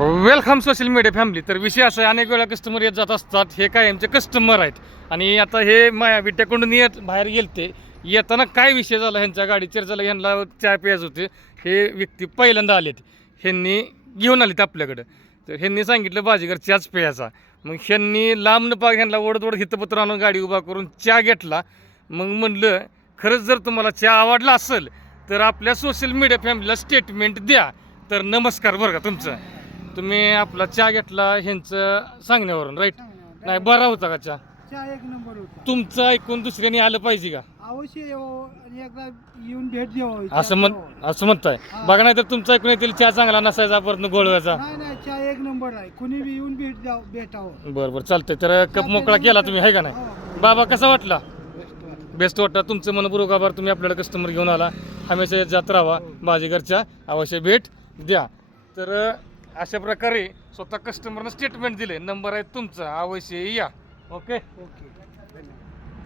Welcome social media family. तर विषय असा आहे अनेक वेळा कस्टमर येत जात असतात. हे काय आमचे कस्टमर आहेत. आणि आता हे माया विट्याकडून येत बाहेर गेलते. येताना काय विषय झाला ह्यांच्या गाडी चर्चाला ह्यांना चहा प्याज होते. हे व्यक्ती पहिल्यांदा आलेत. ह्यांनी घेऊन आलेत आपल्याकडं. तर ह्यांनी सांगितलं बाजीगर चहाच प्यायचा. मग ह्यांनी लांब न पाग ह्यांना ओढत ओढत हितपत्र आणून गाडी उभा करून चहा घेतला. मग म्हणलं खरंच जर तुम्हाला चहा आवडला असेल तर आपल्या सोशल मीडिया फॅमिलीला स्टेटमेंट द्या. तर नमस्कार बरं का तुमचं. तुम्ही आपला चहा घेतला ह्यांचं सांगण्यावरून राईट नाही बरा होता का चहा? चहा एक नंबर होता. तुमचं ऐकून दुसऱ्याने आलं पाहिजे का? अवश्य यावं आणि एकदा येऊन भेट द्यावं असं म्हण असं म्हणताय. बघा नाही तर तुमचं ऐकून येतील चहा चांगला नसायचा परत गोळव्याचा. नाही नाही चहा एक नंबर आहे. कुणी बी येऊन भेट द्यावं भेटावं. बरं बरं चालतंय. तर कप मोकळा केला तुम्ही आहे का नाही? हो. बाबा कसा वाटला? बेस्ट वाटला. तुमचं मनपूर्वक आभार. तुम्ही आपल्याला कस्टमर घेऊन आला. हमेशा येत जात राहा. बाजीगरच्या अवश्य भेट द्या. तर अशा प्रकारे स्वतः कस्टमरनं स्टेटमेंट दिले. नंबर आहे तुमचा. अवश्य या. ओके ओके धन्यवाद.